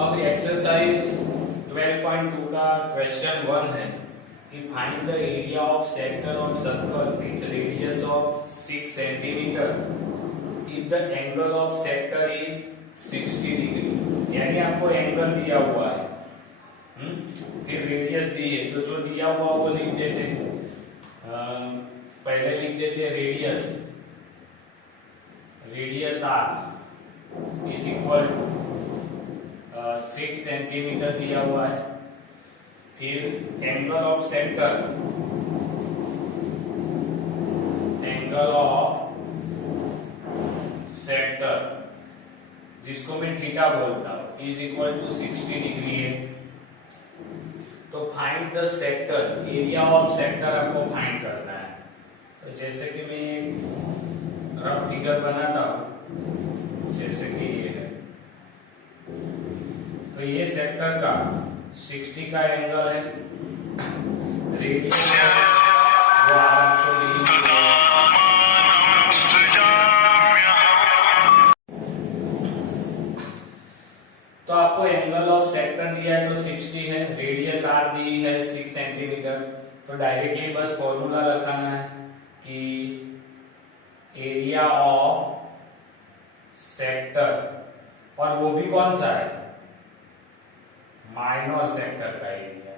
अब एक्सरसाइज 12.2 का क्वेश्चन 1 है कि find the area of sector of circle with radius of 6 centimetre if the angle of sector is 60 degree. यानी आपको angle दिया हुआ है, फिर रेडियस दी है, तो जो दिया हुआ वो लिख देते हैं। पहले लिख देते हैं radius R is equal to 6 centimetre दिया हुआ है। फिर एंगल ऑफ सेक्टर, जिसको मैं थीटा बोलता हूं, इज इक्वल टू 60 डिग्री है। तो find the sector, area of sector आपको फाइंड करना है। तो जैसे कि मैं एक रफ फिगर बनाता हूं, जैसे कि ये है, तो ये सेक्टर का 60 का एंगल है, रेडियस वो आपको तो आपको एंगल ऑफ सेक्टर दिया है तो 60 है, रेडियस आर दी है 6 सेंटीमीटर। तो डायरेक्टली बस फॉर्मूला लगाना है कि एरिया ऑफ सेक्टर, और वो भी कौन सा है, माइनर सेक्टर का एरिया।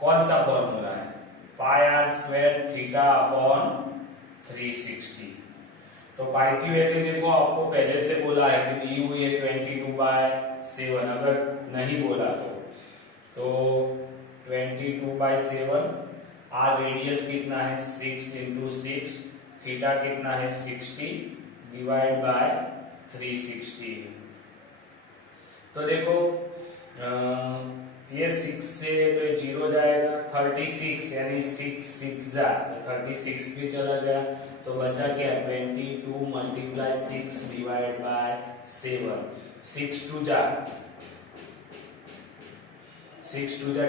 कौन सा फॉर्मूला है, पाई आर स्क्वायर थीटा अपॉन 360। तो पाई की वैल्यू देखो, आपको पहले से बोला है कि दी हुई है 22/7। अगर नहीं बोला तो 22/7। आर रेडियस कितना है 6 इंटू 6, थीटा कितना है 60 डिवाइड बाय 360। तो देखो ये 6 से तो ये 0 जाएगा, 36 यानी 6 6 जा, तो 36 भी चला गया। तो बचा क्या, 22 मल्टीप्लाई 6 डिवाइड बाय 7। 6 2 जा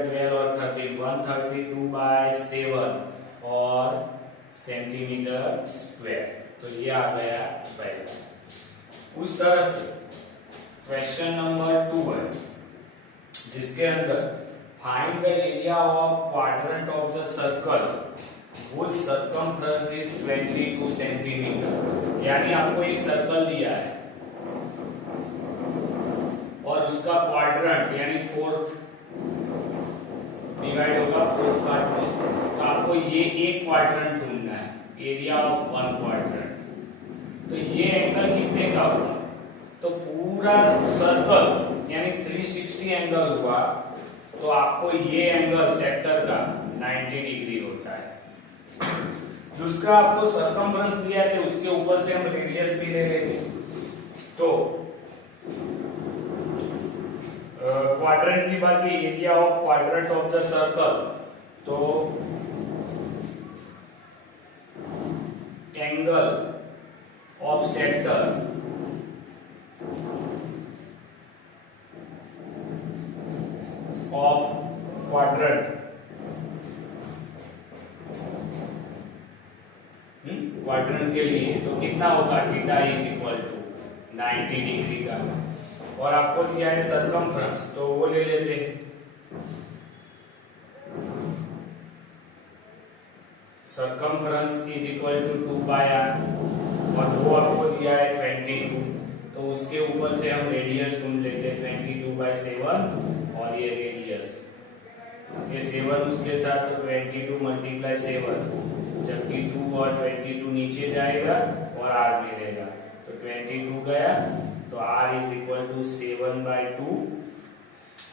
12 और 13, 132/7 और सेंटीमीटर स्क्वायर। तो ये आ गया पहला। उस तरह से क्वेश्चन नंबर 2 है, जिसके अंदर find the area of quadrant of the circle whose circumference is 22 centimetre. यानी आपको एक सर्कल दिया है और उसका क्वाड्रेंट यानी फोर्थ डिवाइड होगा फोर्थ पार्ट में। तो आपको ये एक क्वाड्रेंट ढूंढना है, एरिया ऑफ वन क्वाड्रेंट। तो ये एंगल कितने का होगा, तो पूरा सर्कल यानी 360 एंगल हुआ, तो आपको ये एंगल सेक्टर का 90 डिग्री होता है। जिसका आपको सर्कमफ्रेंस दिया है उसके ऊपर से हम रेडियस भी ले लेंगे। तो क्वाड्रेंट की बात की, area of quadrant of the circle, तो angle of sector of quadrant, quadrant के लिए तो कितना होगा, theta is equal to 90 degree का। और आपको दिया है सरकमफ्रेंस, तो वो ले लेते हैं। Circumference is equal to 2/r, और वो आपको दिया है 22, तो उसके ऊपर से हम रेडियस ढूंढ लेते हैं 22/7। और ये रेडियस, ये 7 उसके साथ, तो 22 मल्टीप्लाई 7, जबकि 2 और 22 नीचे जाएगा और r मिलेगा, तो 22 गया, तो r इज इक्वल टू 7/2।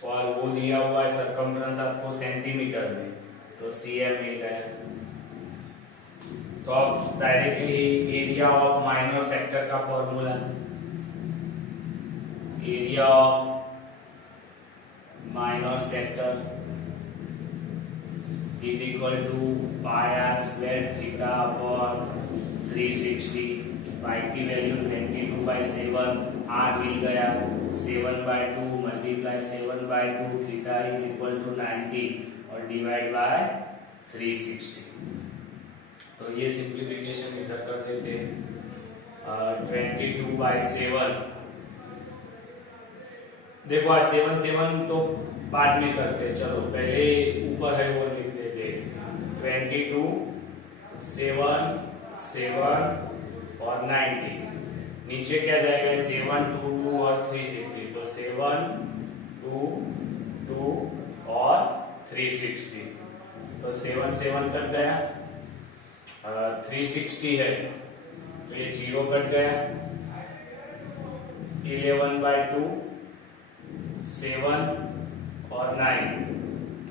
और वो दिया हुआ है सरकमफ्रेंस आपको सेंटीमीटर में, तो cm मिल गया। तो अब directly area of minor sector का formula, area of minor sector is equal to pi are square theta upon 360। Pi की वैल्यू 22/7, आर मिल गया 7/2 multiply 7/2, theta is equal to 90 और डिवाइड बाय 360। तो ये सिंप्लीफिकेशन इधर कर देते हैं। 22/7। देखो आज 7 तो बाद में करते हैं, चलो पहले ऊपर है वो लिख देते। 22, 7, 7 और 90। नीचे क्या जाएगा? 7, 2, 2 और 360। तो 7, 2, 2 और 360। तो 7, 7 कट गया। 360 है तो ये 0 कट गया। 11/2, 7 और 9।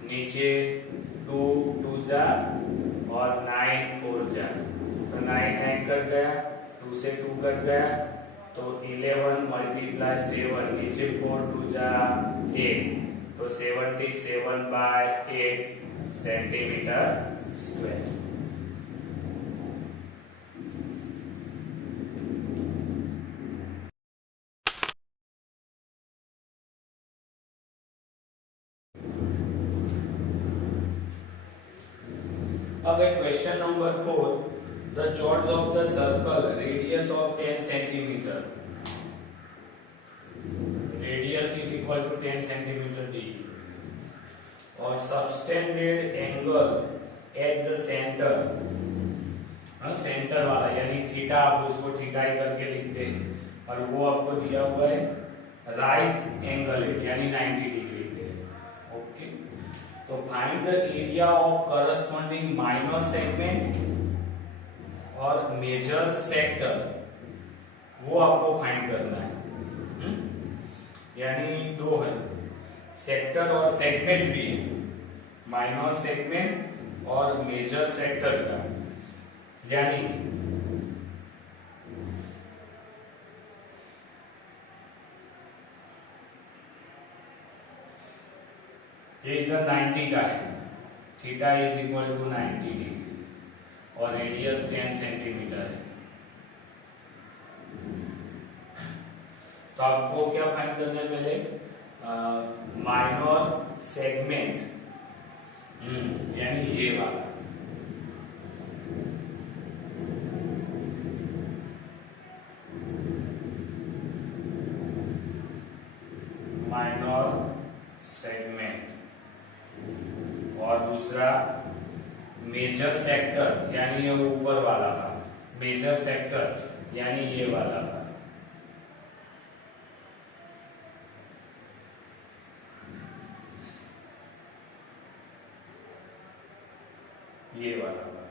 नीचे 2, 2 जा और 9, 4 जा। तो 9, 9 कट गया। 2 से 2 कट गया। तो 11 × 7, नीचे 4, 2 जा 8। तो 77/8 सेंटीमीटर स्क्वायर। अब है question number 4। The chords of the circle radius of 10 centimeter. Radius is equal to 10 centimeter d. और subtended angle at the center, centre वाला यानी थीटा, आप उसको थीटा ही करके लिखते हैं। और वो आपको दिया हुआ है राइट एंगल है यानी 90 डिग्री पे। ओके, तो find the area of corresponding minor segment और मेजर सेक्टर, वो आपको फाइंड करना है। यानी दो है, सेक्टर और सेगमेंट भी है, माइनर सेगमेंट और मेजर सेक्टर का। यानी ये इधर 90 का है, theta is equal to 90 degree और रेडियस 10 सेंटीमीटर है। तो आपको क्या फाइंड करना है? पहले माइनर सेगमेंट, यानी ये वाला। माइनर सेगमेंट और दूसरा मेजर सेक्टर यानी ये ऊपर वाला का। मेजर सेक्टर यानी ये वाला का। ये वाला का।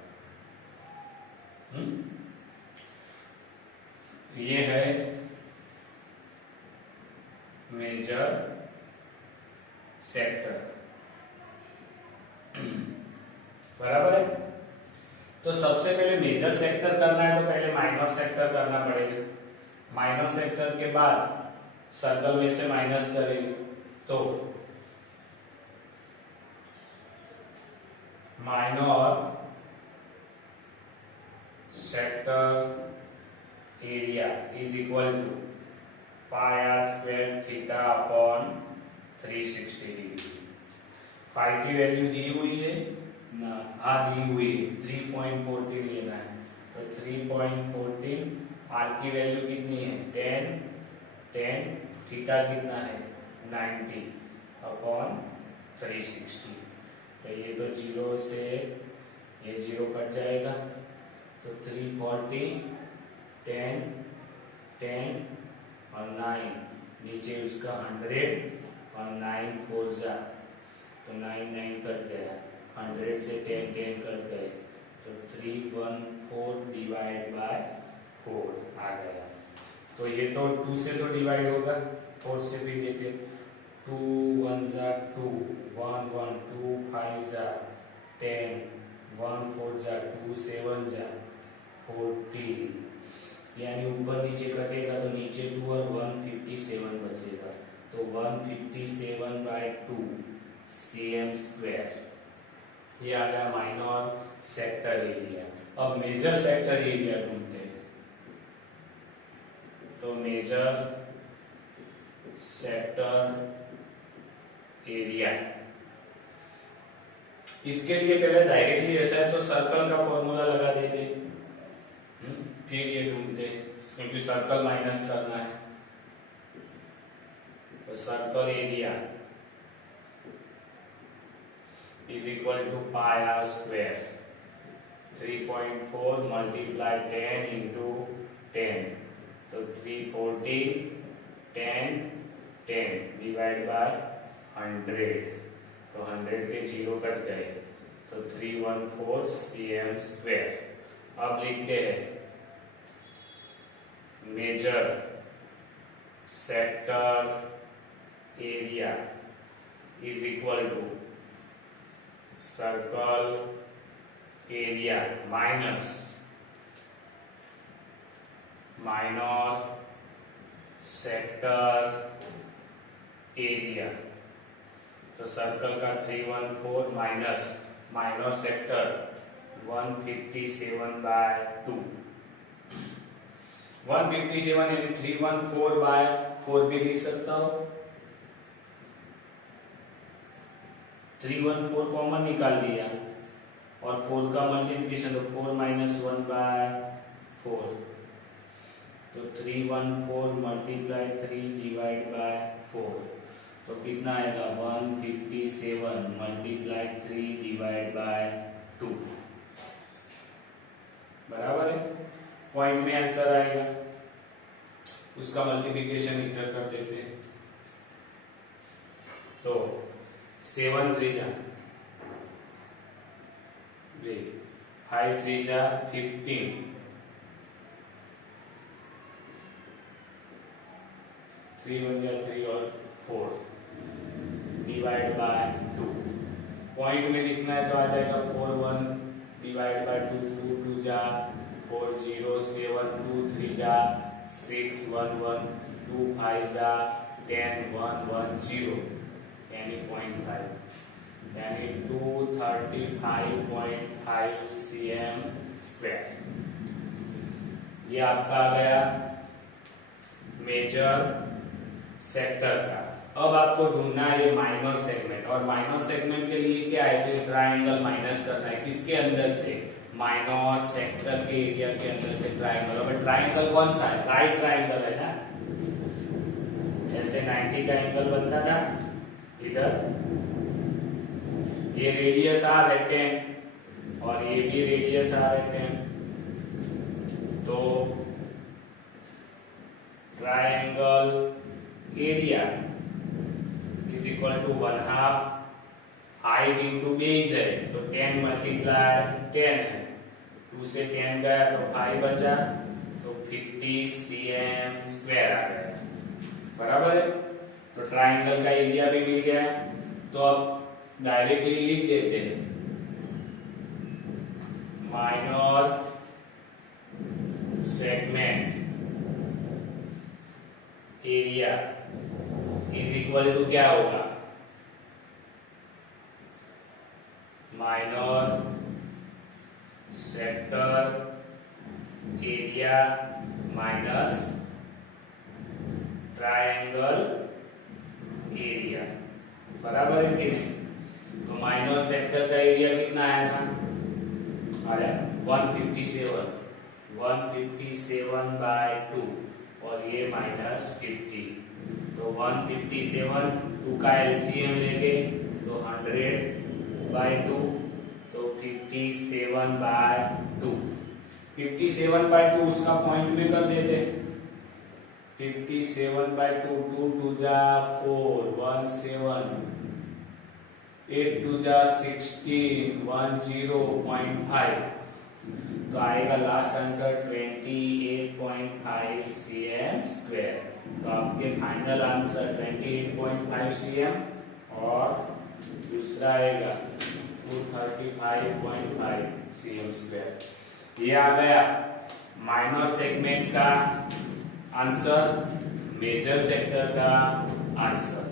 ये है मेजर सेक्टर, बराबर है। तो सबसे पहले मेजर सेक्टर करना है तो पहले माइनर सेक्टर करना पड़ेगा। माइनर सेक्टर के बाद सर्कल में से माइनस करेंगे तो minor sector area is equal to pi square theta upon 360 degree. Pi की वैल्यू दी हुई है ना? हाँ दी हुई है, 3.14 लेना है। तो 3.14, आर की वैल्यू कितनी है? 10, थीटा कितना है? 90 अपॉन 360। तो ये तो 0 से ये 0 कट जाएगा। तो 340, 10 और 9, नीचे उसका 100 और 9 4 जा। तो 9 कट गया। 100 से 10 कट गए। तो 314 डिवाइड बाय 4 आ गया। तो ये तो 2 से तो डिवाइड होगा, 4 से भी देखिए। 2 1 जा 2, 1 1, 2 5 जा 10, 1 4 जा 2, 7 जा 14। यानी ऊपर नीचे कटेगा तो नीचे 2 और 157 बचेगा। तो 157/2 cm स्क्वायर। ये आ गया माइनर सेक्टर एरिया। अब मेजर सेक्टर एरिया ढूंढते हैं। तो मेजर सेक्टर एरिया, इसके लिए पहले डायरेक्टली ऐसा है तो सर्कल का फॉर्मूला लगा देते, फिर ये ढूंढते क्योंकि सर्कल माइनस करना है, तो circle area is equal to pi are square 3.4 multiply 10 into 10, तो 340 10 10 डिवाइड बाय 100, तो 100 के 0 कट गए, तो 314 cm स्क्वायर। अब लिखते हैं major sector area is equal to circle area minus minor sector area. तो सर्कल का 314 माइनस माइनर सेक्टर 157 बाय 2, 157 यानी 314 बाय 4 भी लिख सकता हूं, 314 कॉमन निकाल दिया और 4 का मल्टीप्लिकेशन, तो 4 माइनस 1 बाय 4, तो 314 मल्टीप्लाई 3 डिवाइड बाय 4, तो कितना आएगा 157 मल्टीप्लाई 3 डिवाइड बाय 2, बराबर है। पॉइंट में आंसर आएगा, उसका मल्टीप्लिकेशन इधर कर देते हैं, तो 7 3 जा 5 3 जा 15, 3 1 जा 3 और 4 डिवाइड बाय 2, पॉइंट में लिखना है तो आ जाएगा 4 1 डिवाइड बाय 2, 2 2 जा 4 0 7 2 3 जा 6 1 1 2 5 जा 10 1 1 0 यानी 0.5 यानी 235.5 cm स्क्वायर। ये आपका आ गया मेजर सेक्टर का। अब आपको ढूंढना है ये माइनर सेगमेंट, और माइनर सेगमेंट के लिए क्या है, तो ट्रायंगल माइनस करना है, किसके अंदर से, माइनर सेक्टर के एरिया के अंदर से ट्रायंगल। अब ट्रायंगल कौन सा है, राइट ट्रायंगल है ना, ऐसे 90 का एंगल बनता था इधर, ये रेडियस आर रेक्टेंगल और ये भी रेडियस आर रेक्टेंगल, तो triangle area is equal to 1/2 height into base है, तो 10 मल्टीप्लाई 10 है, 2 से 10 गया तो 5 बचा, तो 50 cm स्क्वायर आ गया, बराबर है। तो ट्रायंगल का एरिया भी मिल गया, तो अब डायरेक्टली लिख देते हैं minor segment area is equal to क्या होगा, minor sector area minus triangle area, बराबर है कि नहीं। तो माइनर सेक्टर का एरिया कितना आया था, आया 157 बाय 2 और ये माइनस 50, तो 157 2 का एलसीएम लेंगे तो 100 बाय 2, तो 57 बाय 2, 57 बाय 2 उसका पॉइंट में कर देते, 57 बाय 2, 2 2 जा 4 1 7, 8 2 जा 16 1 0.5, तो आएगा लास्ट आंसर 28.5 cm स्क्वायर। तो आपके फाइनल आंसर 28.5 cm और दूसरा आएगा 235.5 cm स्क्वायर। ये आ गया माइनर सेगमेंट का आंसर, मेजर सेक्टर का आंसर।